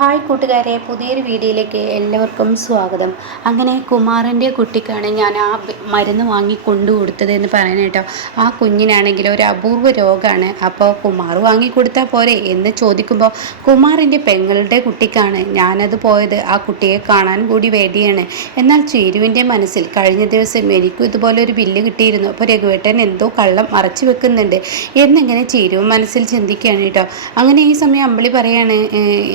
Hi കൂട്ടുകാരെ പുതിയൊരു വീഡിയോയിലേക്ക് എല്ലാവർക്കും സ്വാഗതം. അങ്ങനെ കുമാറിന്റെ കുട്ടിക്കാണ് ഞാൻ ആ മരുന്ന് വാങ്ങി കൊണ്ടു കൊടുത്തത് എന്ന് പറയുന്നത് കേട്ടോ. ആ കുഞ്ഞിനാണെങ്കിൽ ഒരു അപൂർവ രോഗമാണ് അപ്പോൾ കുമാർ വാങ്ങി കൊടുത്താൽ പോരെ എന്ന് ചോദിക്കുമ്പോൾ കുമാറിന്റെ പെങ്ങളുടെ കുട്ടിക്കാണ്. ഞാനത് പോയത് ആ കുട്ടിയെ കാണാൻ കൂടി വേണ്ടിയാണ് എന്നാൽ ചേരുവിന്റെ മനസ്സിൽ കഴിഞ്ഞ ദിവസം എനിക്കും ഇതുപോലെ ഒരു ബില്ല് കിട്ടിയിരുന്നു. അപ്പോൾ രഘുവേട്ടൻ എന്തോ കള്ളം മറച്ചു വെക്കുന്നുണ്ട് എന്നിങ്ങനെ ചേരുവ് മനസ്സിൽ ചിന്തിക്കുകയാണ് കേട്ടോ. അങ്ങനെ ഈ സമയം അമ്പിളി പറയാണ്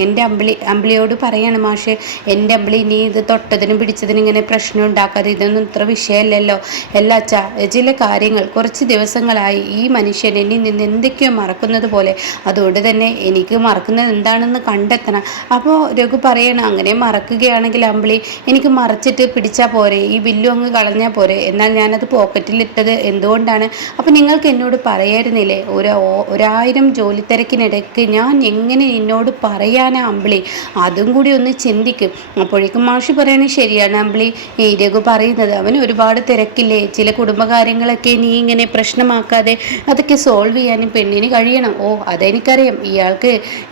എന്റെ അമ്പിളി അമ്പിളിയോട് പറയാണ് മാഷെ എന്റെ അമ്പിളി ഇനി ഇത് തൊട്ടതിനും പിടിച്ചതിനും ഇങ്ങനെ പ്രശ്നം ഉണ്ടാക്കാതെ ഇതൊന്നും ഇത്ര വിഷയമല്ലല്ലോ. എല്ലാ അച്ഛാ ചില കാര്യങ്ങൾ കുറച്ച് ദിവസങ്ങളായി ഈ മനുഷ്യൻ എന്നിൽ നിന്ന് എന്തൊക്കെയോ മറക്കുന്നത് പോലെ. അതുകൊണ്ട് തന്നെ എനിക്ക് മറക്കുന്നത് എന്താണെന്ന് കണ്ടെത്തണം. അപ്പോൾ രഘു പറയണം അങ്ങനെ മറക്കുകയാണെങ്കിൽ അമ്പിളി എനിക്ക് മറച്ചിട്ട് പിടിച്ചാൽ പോരെ. ഈ ബില്ലും അങ്ങ് കളഞ്ഞാൽ പോരെ. എന്നാൽ ഞാനത് പോക്കറ്റിലിട്ടത് എന്തുകൊണ്ടാണ്? അപ്പം നിങ്ങൾക്ക് എന്നോട് പറയായിരുന്നില്ലേ ഒരു ഒരായിരം ജോലി തിരക്കിനിടയ്ക്ക് ഞാൻ എങ്ങനെ എന്നോട് പറയാനാ അമ്പിളി? അതും കൂടി ഒന്ന് ചിന്തിക്കും. അപ്പോഴേക്കും മാഷി പറയണത് ശരിയാണ് അമ്പിളി. ഈ രഘു പറയുന്നത് അവൻ ഒരുപാട് തിരക്കില്ലേ? ചില കുടുംബകാര്യങ്ങളൊക്കെ നീ ഇങ്ങനെ പ്രശ്നമാക്കാതെ അതൊക്കെ സോൾവ് ചെയ്യാനും പെണ്ണിന് കഴിയണം. ഓ അതെനിക്കറിയാം. ഇയാൾക്ക്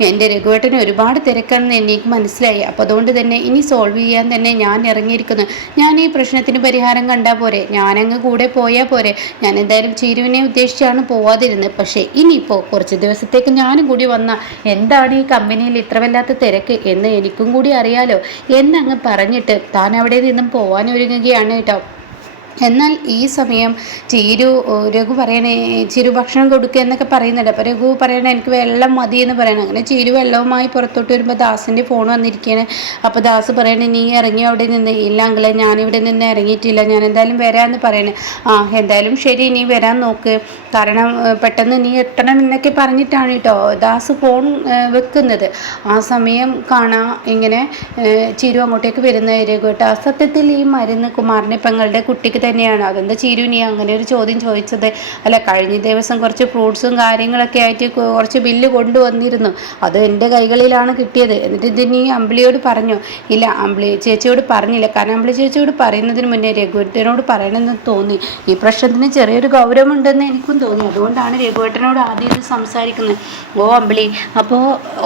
എന്റെ രഘുവേട്ടന് ഒരുപാട് തിരക്കാണെന്ന് എനിക്ക് മനസ്സിലായി. അപ്പോൾ അതുകൊണ്ട് തന്നെ ഇനി സോൾവ് ചെയ്യാൻ തന്നെ ഞാൻ ഇറങ്ങിയിരിക്കുന്നു. ഞാൻ ഈ പ്രശ്നത്തിന് പരിഹാരം കണ്ടാൽ പോരെ. ഞാനങ്ങ് കൂടെ പോയാൽ പോരെ. ഞാൻ എന്തായാലും ചീരുവിനെ ഉദ്ദേശിച്ചാണ് പോവാതിരുന്നത്. പക്ഷേ ഇനിയിപ്പോൾ കുറച്ച് ദിവസത്തേക്ക് ഞാനും കൂടി വന്ന എന്താണ് ഈ കമ്പനിയിൽ ഇത്ര വല്ലാത്ത തിരക്ക് എന്ന് എനിക്കും കൂടി അറിയാലോ. എന്നങ്ങ് പറഞ്ഞിട്ട് താൻ അവിടെ നിന്നും പോവാൻ ഒരുങ്ങുകയാണ് കേട്ടോ. എന്നാൽ ഈ സമയം ചീരു രഘു പറയണേ ചിരു ഭക്ഷണം കൊടുക്കുക എന്നൊക്കെ പറയുന്നുണ്ട്. അപ്പോൾ രഘു പറയണേ എനിക്ക് വെള്ളം മതി എന്ന് പറയണം. അങ്ങനെ ചീരു വെള്ളവുമായി പുറത്തോട്ട് വരുമ്പോൾ ദാസിന്റെ ഫോൺ വന്നിരിക്കുകയാണ് അപ്പോൾ ദാസ് പറയണേ നീ ഇറങ്ങി അവിടെ നിന്ന്? ഇല്ല അങ്കിളെ ഞാനിവിടെ നിന്ന് ഇറങ്ങിയിട്ടില്ല. ഞാൻ എന്തായാലും വരാമെന്ന് പറയണേ. ആ എന്തായാലും ശരി നീ വരാൻ നോക്ക്. കാരണം പെട്ടെന്ന് നീ എത്തണം എന്നൊക്കെ പറഞ്ഞിട്ടാണ് കേട്ടോ ദാസ് ഫോൺ വെക്കുന്നത്. ആ സമയം കാണാം ഇങ്ങനെ ചിരു അങ്ങോട്ടേക്ക് വരുന്ന രഘു കേട്ടോ സത്യത്തിൽ ഈ മരുന്ന് കുമാറിനെ പെങ്ങളുടെ കുട്ടിക്ക് തന്നെയാണ്. അതെന്താ ചിരു നീ അങ്ങനെ ഒരു ചോദ്യം ചോദിച്ചത്? അല്ല കഴിഞ്ഞ ദിവസം കുറച്ച് ഫ്രൂട്ട്സും കാര്യങ്ങളൊക്കെ ആയിട്ട് കുറച്ച് ബില്ല് കൊണ്ടുവന്നിരുന്നു. അത് എന്റെ കൈകളിലാണ് കിട്ടിയത്. എന്നിട്ട് ഇത് നീ അമ്പിളിയോട് പറഞ്ഞു. ഇല്ല അമ്പിളി ചേച്ചിയോട് പറഞ്ഞില്ല. കാരണം അമ്പിളി ചേച്ചിയോട് പറയുന്നതിന് മുന്നേ രഘുവേട്ടനോട് പറയണമെന്ന് തോന്നി. ഈ പ്രശ്നത്തിന് ചെറിയൊരു ഗൗരവമുണ്ടെന്ന് എനിക്കും തോന്നി. അതുകൊണ്ടാണ് രഘുവേട്ടനോട് ആദ്യം ഇത് സംസാരിക്കുന്നത്. ഓ അമ്പിളി അപ്പോൾ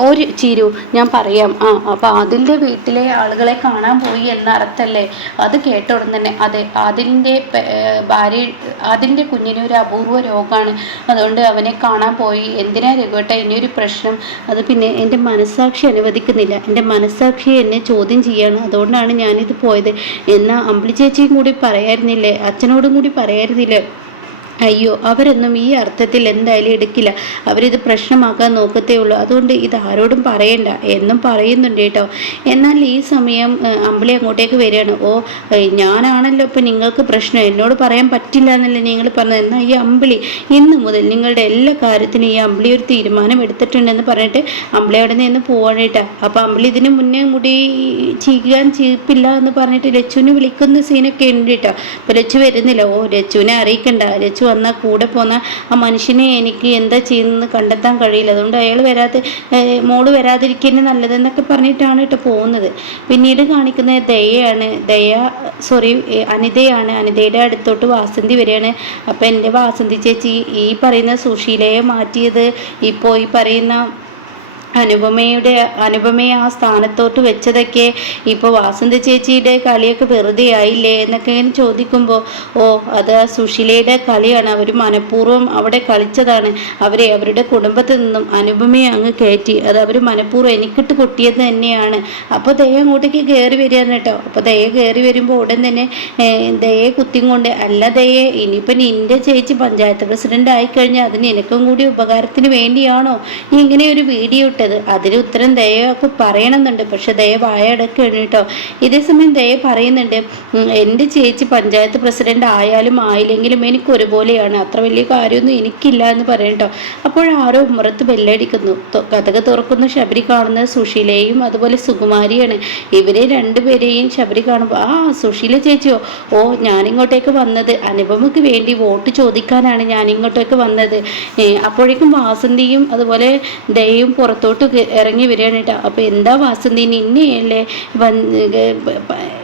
ഒരു ചിരു ഞാൻ പറയാം. ആ അപ്പോൾ അതിന്റെ വീട്ടിലെ ആളുകളെ കാണാൻ പോയി എന്നർത്ഥല്ലേ? അത് കേട്ട ഉടൻ തന്നെ. അതെ അതിന്റെ ഭാര്യ അതിന്റെ കുഞ്ഞിന് ഒരു അപൂർവ രോഗമാണ് അതുകൊണ്ട് അവനെ കാണാൻ പോയി. എന്തിനാ രഘുവേട്ട ഇനിയൊരു പ്രശ്നം? അത് പിന്നെ എന്റെ മനസ്സാക്ഷി അനുവദിക്കുന്നില്ല. എന്റെ മനസ്സാക്ഷി എന്നെ ചോദ്യം ചെയ്യാണ്. അതുകൊണ്ടാണ് ഞാനിത് പോയത്. എന്നാൽ അമ്പിളി ചേച്ചിയും കൂടി പറയായിരുന്നില്ലേ? അച്ഛനോടും കൂടി പറയായിരുന്നില്ലേ? അയ്യോ അവരൊന്നും ഈ അർത്ഥത്തിൽ എന്തായാലും എടുക്കില്ല. അവരിത് പ്രശ്നമാക്കാൻ നോക്കത്തേ ഉള്ളൂ അതുകൊണ്ട് ഇത് ആരോടും പറയണ്ട. എന്നും പറയുന്നുണ്ട് കേട്ടോ. എന്നാൽ ഈ സമയം അമ്പിളി അങ്ങോട്ടേക്ക് വരികയാണ്. ഓ ഞാനാണല്ലോ ഇപ്പം നിങ്ങൾക്ക് പ്രശ്നം. എന്നോട് പറയാൻ പറ്റില്ല എന്നല്ലേ നിങ്ങൾ പറഞ്ഞത്? എന്നാൽ ഈ അമ്പിളി ഇന്ന് മുതൽ നിങ്ങളുടെ എല്ലാ കാര്യത്തിനും ഈ അമ്പിളി ഒരു തീരുമാനം എടുത്തിട്ടുണ്ടെന്ന് പറഞ്ഞിട്ട് അമ്പിളി അവിടെ നിന്ന് പോവാണ് കേട്ടോ. അപ്പോൾ അമ്പിളി ഇതിന് മുന്നേ മുടി ചീക്കാൻ ചീപ്പില്ല എന്ന് പറഞ്ഞിട്ട് ലച്ചുവിനെ വിളിക്കുന്ന സീനൊക്കെ ഉണ്ട് കേട്ടോ. അപ്പം ലച്ചു വരുന്നില്ല. ഓ ലച്ചുവിനെ അറിയിക്കണ്ട. ലച്ചു വന്നാൽ കൂടെ പോന്ന ആ മനുഷ്യനെ എനിക്ക് എന്താ ചെയ്യുന്നത് കണ്ടെത്താൻ കഴിയില്ല. അതുകൊണ്ട് അയാൾ വരാതെ മോൾ വരാതിരിക്കുന്നത് നല്ലതെന്നൊക്കെ പറഞ്ഞിട്ടാണ് കേട്ടോ പോകുന്നത്. പിന്നീട് കാണിക്കുന്നത് ദയാണ് ദയ സോറി അനിതയാണ്. അനിതയുടെ അടുത്തോട്ട് വാസന്തി വരികയാണ്. അപ്പം എന്റെ വാസന്തി ചേച്ചി ഈ പറയുന്ന സുശീലയെ മാറ്റിയത് ഇപ്പോൾ ഈ പറയുന്ന അനുപമയുടെ അനുപമയെ ആ സ്ഥാനത്തോട്ട് വെച്ചതൊക്കെ ഇപ്പോൾ വാസന്ത ചേച്ചിയുടെ കളിയൊക്കെ വെറുതെ ആയില്ലേ എന്നൊക്കെ ഇങ്ങനെ ചോദിക്കുമ്പോൾ ഓ അത് സുശീലയുടെ കളിയാണ്. അവർ മനഃപൂർവം അവിടെ കളിച്ചതാണ്. അവരെ അവരുടെ കുടുംബത്തിൽ നിന്നും അനുപമയെ അങ്ങ് കയറ്റി. അത് അവർ മനഃപൂർവം എനിക്കിട്ട് കൊട്ടിയത് തന്നെയാണ്. അപ്പോൾ ദയ അങ്ങോട്ടേക്ക് കയറി വരികയാണ് കേട്ടോ. അപ്പോൾ ദയ കയറി വരുമ്പോൾ ഉടൻ തന്നെ ദയെ കുത്തിയും കൊണ്ട് അല്ല ദയെ ഇനിയിപ്പം നിന്റെ ചേച്ചി പഞ്ചായത്ത് പ്രസിഡന്റ് ആയിക്കഴിഞ്ഞാൽ അത് നിനക്കും കൂടി ഉപകാരത്തിന് വേണ്ടിയാണോ? നീ ഇങ്ങനെ ഒരു വീഡിയോ ഇട്ടത് അതിന് ഉത്തരം ദയൊക്കെ പറയണമെന്നുണ്ട്. പക്ഷെ ദയ വായടക്കാണ് കേട്ടോ ഇതേസമയം ദയ പറയുന്നുണ്ട് "ഉം, എന്റെ ചേച്ചി പഞ്ചായത്ത് പ്രസിഡന്റ് ആയാലും ആയില്ലെങ്കിലും എനിക്ക് ഒരുപോലെയാണ് അത്ര വലിയ കാര്യമൊന്നും എനിക്കില്ല എന്ന് പറയട്ടോ അപ്പോഴാരോ ഉമ്മറത്ത് ബെല്ലടിക്കുന്നു. കഥക തുറക്കുന്ന ശബരി കാണുന്നത് സുശീലയും അതുപോലെ സുകുമാരിയാണ്. ഇവരെ രണ്ടുപേരെയും ശബരി കാണുമ്പോൾ ആ സുശീല ചേച്ചിയോ? ഓ ഞാനിങ്ങോട്ടേക്ക് വന്നത്. അനുപമയ്ക്ക് വേണ്ടി വോട്ട് ചോദിക്കാനാണ് ഞാനിങ്ങോട്ടേക്ക് വന്നത്. അപ്പോഴേക്കും വാസന്തിയും അതുപോലെ ദയയും പുറത്തോട്ട് കേ- ഇറങ്ങി വരികയാണ് കേട്ടോ അപ്പോൾ എന്താ വാസന്തി നിന്നെയല്ലേ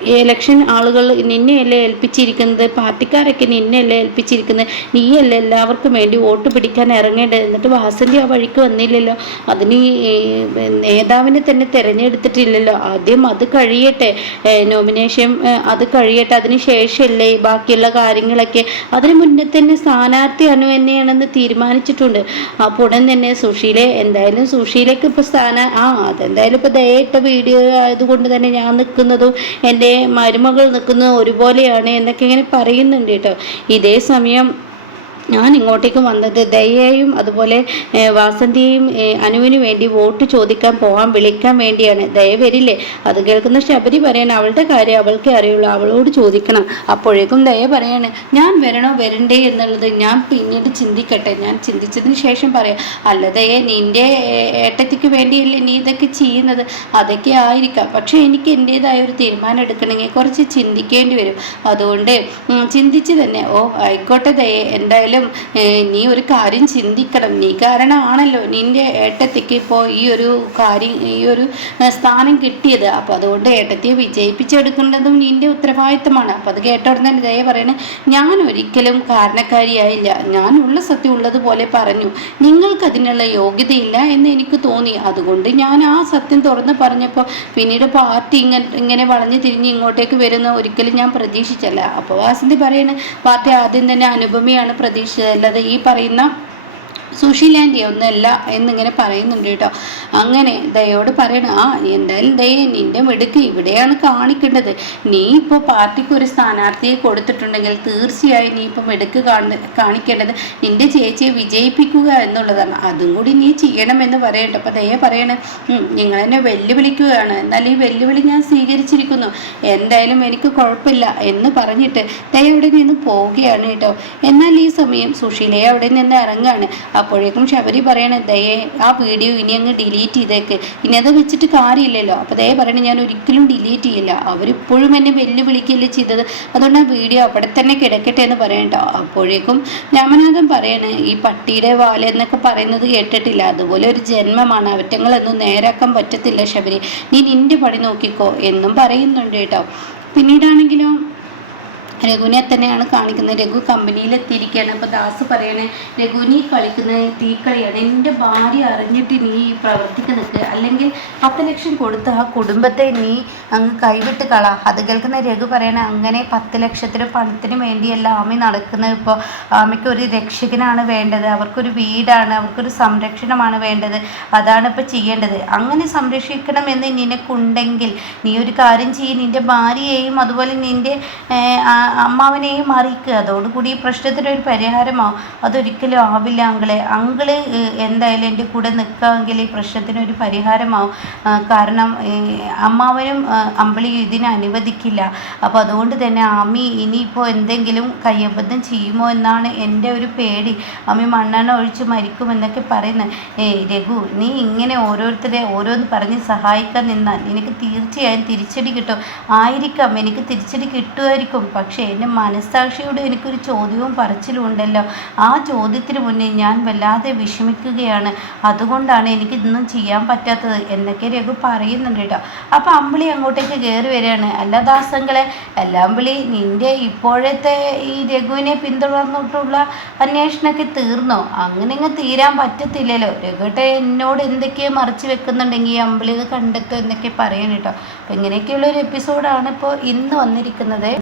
ഇലക്ഷൻ ആളുകൾ നിന്നെയല്ലേ ഏൽപ്പിച്ചിരിക്കുന്നത്? പാർട്ടിക്കാരൊക്കെ നിന്നെയല്ലേ ഏൽപ്പിച്ചിരിക്കുന്നത്? നീയല്ലേ എല്ലാവർക്കും വേണ്ടി വോട്ട് പിടിക്കാൻ ഇറങ്ങേണ്ടത്? എന്നിട്ട് വാസന്തി ആ വഴിക്ക് വന്നില്ലല്ലോ. അതിന് നേതാവിനെ തന്നെ തിരഞ്ഞെടുത്തിട്ടില്ലല്ലോ. ആദ്യം അത് കഴിയട്ടെ. നോമിനേഷൻ അത് കഴിയട്ടെ. അതിന് ശേഷമല്ലേ ബാക്കിയുള്ള കാര്യങ്ങളൊക്കെ? അതിന് മുന്നേ തന്നെ സ്ഥാനാർത്ഥി അനു തന്നെയാണെന്ന് തീരുമാനിച്ചിട്ടുണ്ട്. അപ്പോൾ ഉടൻ തന്നെ സുശീലെ എന്തായാലും സുശീലക്ക് ഇപ്പോൾ സ്ഥാന ആ അതെന്തായാലും ഇപ്പോൾ ദയയിട്ട വീഡിയോ ആയതുകൊണ്ട് തന്നെ ഞാൻ നിൽക്കുന്നതും എന്റെ മരുമകൾ നിൽക്കുന്നതും ഒരുപോലെയാണ് എന്നൊക്കെ ഇങ്ങനെ പറയുന്നുണ്ട് കേട്ടോ. ഇതേ സമയം ഞാൻ ഇങ്ങോട്ടേക്ക് വന്നത് ദയയെയും അതുപോലെ വാസന്തിയെയും വാസന്തിയും അനുവിന് വേണ്ടി വോട്ട് ചോദിക്കാൻ പോകാൻ വിളിക്കാൻ വേണ്ടിയാണ്. ദയ വരില്ലേ? അത് കേൾക്കുന്ന ശബരി പറയണം അവളുടെ കാര്യം അവൾക്കേ അറിയുള്ളൂ. അവളോട് ചോദിക്കണം. അപ്പോഴേക്കും ദയ പറയാണ് ഞാൻ വരണോ വരണ്ടേ എന്നുള്ളത് ഞാൻ പിന്നീട് ചിന്തിക്കട്ടെ. ഞാൻ ചിന്തിച്ചതിന് ശേഷം പറയാം. അല്ല ദയ നിന്റെ ഏട്ടത്തിക്ക് വേണ്ടിയല്ലേ നീ ഇതൊക്കെ ചെയ്യുന്നത്? അതൊക്കെ ആയിരിക്കാം. പക്ഷെ എനിക്ക് എന്റെതായ ഒരു തീരുമാനം എടുക്കണമെങ്കിൽ കുറച്ച് ചിന്തിക്കേണ്ടി വരും. അതുകൊണ്ട് ചിന്തിച്ച് തന്നെ. ഓ ആയിക്കോട്ടെ ദയ. എന്തായാലും ഏഹ്, നീ ഒരു കാര്യം ചിന്തിക്കണം. നീ കാരണമാണല്ലോ നിന്റെ ഏട്ടത്തിക്ക് ഇപ്പോൾ ഈ ഒരു കാര്യം ഈ ഒരു സ്ഥാനം കിട്ടിയത്. അപ്പോൾ അതുകൊണ്ട് ഏട്ടത്തിയെ വിജയിപ്പിച്ചെടുക്കേണ്ടതും നിന്റെ ഉത്തരവാദിത്തമാണ്. അപ്പോൾ അത് കേട്ട ഉടനെ ദയ പറയണേ ഞാൻ ഒരിക്കലും കാരണക്കാരിയായില്ല. ഞാൻ ഉള്ള സത്യം ഉള്ളതുപോലെ പറഞ്ഞു. നിങ്ങൾക്ക് അതിനുള്ള യോഗ്യതയില്ല എന്ന് എനിക്ക് തോന്നി. അതുകൊണ്ട് ഞാൻ ആ സത്യം തുറന്ന് പറഞ്ഞപ്പോൾ പിന്നീട് പാർട്ടി ഇങ്ങനെ ഇങ്ങനെ വളഞ്ഞു തിരിഞ്ഞ് ഇങ്ങോട്ടേക്ക് വരുന്ന ഒരിക്കലും ഞാൻ പ്രതീക്ഷിച്ചല്ല. അപ്പോൾ വാസന്തി പറയണേ പാർട്ടി ആദ്യം തന്നെ അനുപമയാണ് പ്രതീക്ഷിച്ചത് അല്ലാതെ ഈ പറയുന്ന സുശീലാന്റി ഒന്നല്ല എന്നിങ്ങനെ പറയുന്നുണ്ട് കേട്ടോ. അങ്ങനെ ദയോട് പറയണം ആ എന്തായാലും ദയ നിന്റെ മെടുക്ക് ഇവിടെയാണ് കാണിക്കേണ്ടത്. നീ ഇപ്പോൾ പാർട്ടിക്ക് ഒരു സ്ഥാനാർത്ഥിയെ കൊടുത്തിട്ടുണ്ടെങ്കിൽ തീർച്ചയായും നീ ഇപ്പോൾ മെടുക്ക് കാണ കാണിക്കേണ്ടത് നിന്റെ ചേച്ചിയെ വിജയിപ്പിക്കുക എന്നുള്ളതാണ്. അതും കൂടി നീ ചെയ്യണമെന്ന് പറയണ്ട. അപ്പം ദയ പറയണേ നിങ്ങൾ എന്നെ വെല്ലുവിളിക്കുകയാണ്. എന്നാൽ ഈ വെല്ലുവിളി ഞാൻ സ്വീകരിച്ചിരിക്കുന്നു. എന്തായാലും എനിക്ക് കുഴപ്പമില്ല എന്ന് പറഞ്ഞിട്ട് ദയ അവിടെ നിന്ന് പോവുകയാണ് കേട്ടോ. എന്നാൽ ഈ സമയം സുശീലയെ അവിടെ നിന്ന് ഇറങ്ങാണ്. അപ്പോഴേക്കും ശബരി പറയണ ദയെ ആ വീഡിയോ ഇനി അങ്ങ് ഡിലീറ്റ് ചെയ്തേക്ക്. ഇനി അത് വെച്ചിട്ട് കാര്യമില്ലല്ലോ. അപ്പോൾ ദയ പറയണ ഞാൻ ഒരിക്കലും ഡിലീറ്റ് ചെയ്യില്ല. അവരിപ്പോഴും എന്നെ വെല്ലുവിളിക്കല്ലേ ചെയ്തത്. അതുകൊണ്ട് ആ വീഡിയോ അവിടെ തന്നെ കിടക്കട്ടെ എന്ന് പറയണ്ട. അപ്പോഴേക്കും രാമനാഥൻ പറയണേ ഈ പട്ടിയുടെ വാലെന്നൊക്കെ പറയുന്നത് കേട്ടിട്ടില്ല. അതുപോലെ ഒരു ജന്മമാണ്. അവറ്റങ്ങളൊന്നും നേരാക്കാൻ പറ്റത്തില്ല ശബരി. നീ നിന്റെ പണി നോക്കിക്കോ എന്നും പറയുന്നുണ്ട് കേട്ടോ. പിന്നീടാണെങ്കിലോ രഘുവിനെ തന്നെയാണ് കാണിക്കുന്നത്. രഘു കമ്പനിയിൽ എത്തിയിരിക്കുകയാണ് അപ്പോൾ ദാസ് പറയണേ രഘുവിനെ കളിക്കുന്ന തീക്കളിയാണ്. എന്റെ ഭാര്യ അറിഞ്ഞിട്ട് നീ പ്രവർത്തിക്ക് നിൽക്കുക അല്ലെങ്കിൽ പത്ത് ലക്ഷം കൊടുത്ത് ആ കുടുംബത്തെ നീ അങ്ങ് കൈവിട്ട് കള. അത് കേൾക്കുന്ന രഘു പറയണ അങ്ങനെ പത്ത് ലക്ഷത്തിന് പണത്തിന് വേണ്ടിയല്ല ആമി നടക്കുന്നത് ഇപ്പോൾ ആമയ്ക്ക് ഒരു രക്ഷകനാണ് വേണ്ടത്. അവർക്കൊരു വീടാണ് അവർക്കൊരു സംരക്ഷണമാണ് വേണ്ടത്. അതാണ് ഇപ്പോൾ ചെയ്യേണ്ടത്. അങ്ങനെ സംരക്ഷിക്കണമെന്ന് നിനക്കുണ്ടെങ്കിൽ നീ ഒരു കാര്യം ചെയ്യും. നിന്റെ ഭാര്യയെയും അതുപോലെ നിന്റെ അമ്മാവനെയും അറിയിക്കുക. അതോടുകൂടി ഈ പ്രശ്നത്തിനൊരു പരിഹാരമാവും അതൊരിക്കലും ആവില്ല അങ്കിളെ. അങ്കിൾ എന്തായാലും എന്റെ കൂടെ നിൽക്കാമെങ്കിൽ ഈ പ്രശ്നത്തിനൊരു പരിഹാരമാവും കാരണം അമ്മാവനും അമ്പിളിയും ഇതിനെ അനുവദിക്കില്ല. അപ്പോൾ അതുകൊണ്ട് തന്നെ അമ്മി ഇനിയിപ്പോൾ എന്തെങ്കിലും കയ്യബദ്ധം ചെയ്യുമോ എന്നാണ് എന്റെ ഒരു പേടി. അമ്മി മണ്ണെണ്ണ ഒഴിച്ച് മരിക്കുമെന്നൊക്കെ പറയുന്നത്. ഏയ് രഘു നീ ഇങ്ങനെ ഓരോരുത്തരെ ഓരോന്ന് പറഞ്ഞ് സഹായിക്കാൻ നിന്നാൽ നിനക്ക് തീർച്ചയായും തിരിച്ചടി കിട്ടും. ആയിരിക്കാം എനിക്ക് തിരിച്ചടി കിട്ടുമായിരിക്കും. പക്ഷേ എന്റെ മനസ്സാക്ഷിയോട് എനിക്കൊരു ചോദ്യവും പറച്ചിലും ഉണ്ടല്ലോ ആ ചോദ്യത്തിന് മുന്നേ ഞാൻ വല്ലാതെ വിഷമിക്കുകയാണ്. അതുകൊണ്ടാണ് എനിക്ക് ഇതൊന്നും ചെയ്യാൻ പറ്റാത്തത് എന്നൊക്കെ രഘു പറയുന്നുണ്ട് കേട്ടോ. അപ്പോൾ അമ്പിളി അങ്ങോട്ടേക്ക് കയറി വരികയാണ്. അല്ല ദാസങ്ങളെ അല്ല അമ്പിളി നിന്റെ ഇപ്പോഴത്തെ ഈ രഘുവിനെ പിന്തുടർന്നിട്ടുള്ള അന്വേഷണമൊക്കെ തീർന്നോ? അങ്ങനെ അങ്ങ് തീരാൻ പറ്റത്തില്ലല്ലോ. രഘുട്ടെ എന്നോട് എന്തൊക്കെയോ മറച്ചു വെക്കുന്നുണ്ടെങ്കിൽ ഈ അമ്പിളി ഇത് കണ്ടെത്തും എന്നൊക്കെ പറയാൻ കേട്ടോ. അപ്പം ഇങ്ങനെയൊക്കെയുള്ള ഒരു എപ്പിസോഡാണ് ഇപ്പോൾ ഇന്ന് വന്നിരിക്കുന്നത്.